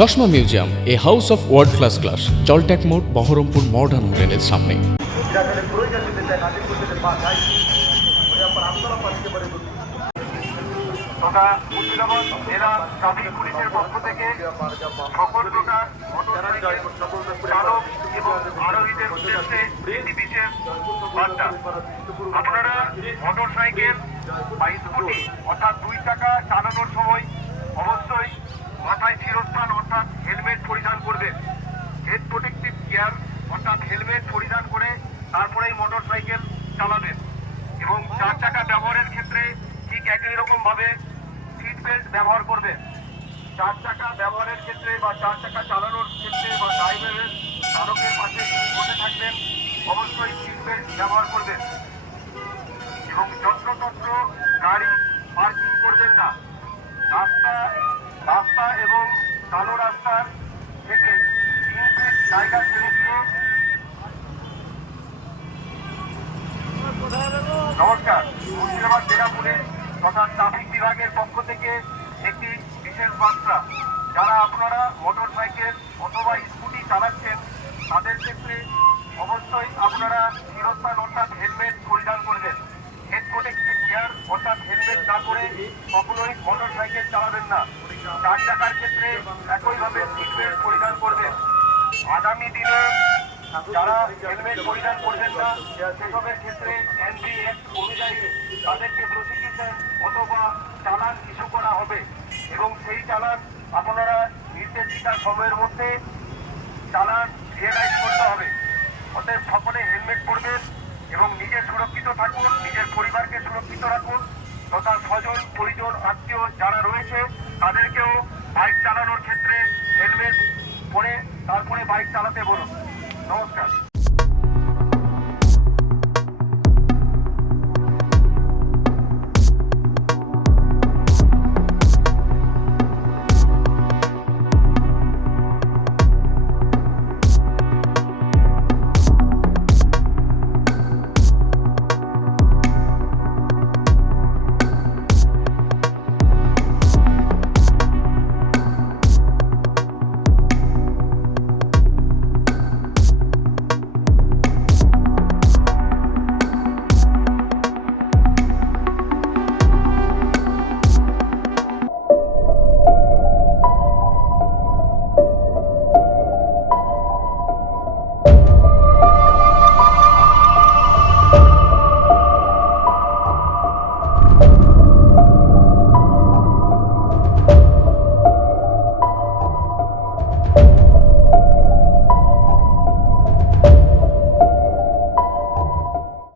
চশমা museum, a house of world class, জলট্যাক মোড়, বহরমপুর মডার্ন হোটেলের সামনে। তথা মুর্শিদাবাদ জেলা ট্রাফিক পুলিশের পক্ষ থেকে সকল প্রকার চালক এবং আরোহীদের উদ্দেশ্যে একটি বিশেষ বার্তা। আপনারা মোটর সাইকেল বা স্কুটি অর্থাৎ 2 চাকা চালানোর সময় অবশ্যই মাথায় শিরস্থান অর্থাৎ হেলমেট পরিধান করবেন। হেড প্রোটেক্টিভ গিয়ার অর্থাৎ হেলমেট পরিধান করে তারপরেই মোটর সাইকেল চালাবেন এবং 4 চাকা ব্যবহারের ক্ষেত্রে ঠিক একই রকম ভাবে সিট বেল্ট ব্যবহার করবেন। 4 চাকা ব্যবহারের ক্ষেত্রে বা 4 চাকা চালানোর ক্ষেত্রে বা ড্রাইভারের চালকের পাশে বসে থাকবেন, অবশ্যই সিট বেল্ট ব্যবহার করবেন এবং যত্রতত্র গাড়ি পার্কিং করবেন না। রাস্তা এবং কালো রাস্তার থেকে 3 ফিট জায়গা ছেড়ে দিয়ে। নমস্কার, মুর্শিদাবাদ জেলা পুলিশ তথা ট্রাফিক বিভাগের পক্ষ থেকে একটি বিশেষ বার্তা। যারা আপনারা মোটর সাইকেল অথবা স্কুটি চালাচ্ছেন তাদের ক্ষেত্রে অবশ্যই আপনারা শিরস্থান অর্থাৎ হেলমেট পরিধান করবেন। হেড প্রোটেক্টিভ গিয়ার অর্থাৎ হেলমেট না করে কখনোই মোটর সাইকেল চালাবেন না। 4 চাকার ক্ষেত্রে একইভাবে সিট বেল্ট পরিধান করবেন। আগামী দিনে যারা হেলমেট পরিধান করবেন না সেসবের ক্ষেত্রে এনবিএস অনুযায়ী তাদেরকে প্রসিকিউশন অথবা চালান ইস্যু করা হবে এবং সেই চালান আপনারা নির্দেশিত সময়ের মধ্যে চালান রিয়েলাইজ করতে হবে। অতএব সকলে হেলমেট পরবেন এবং নিজে সুরক্ষিত থাকুন, নিজের পরিবারকে সুরক্ষিত রাখুন তথা স্বজন পরিজন আত্মীয় যারা রয়েছে তাদেরকেও বাইক চালানোর ক্ষেত্রে হেলমেট পরে তারপরে বাইক চালাতে বলুন। নমস্কার।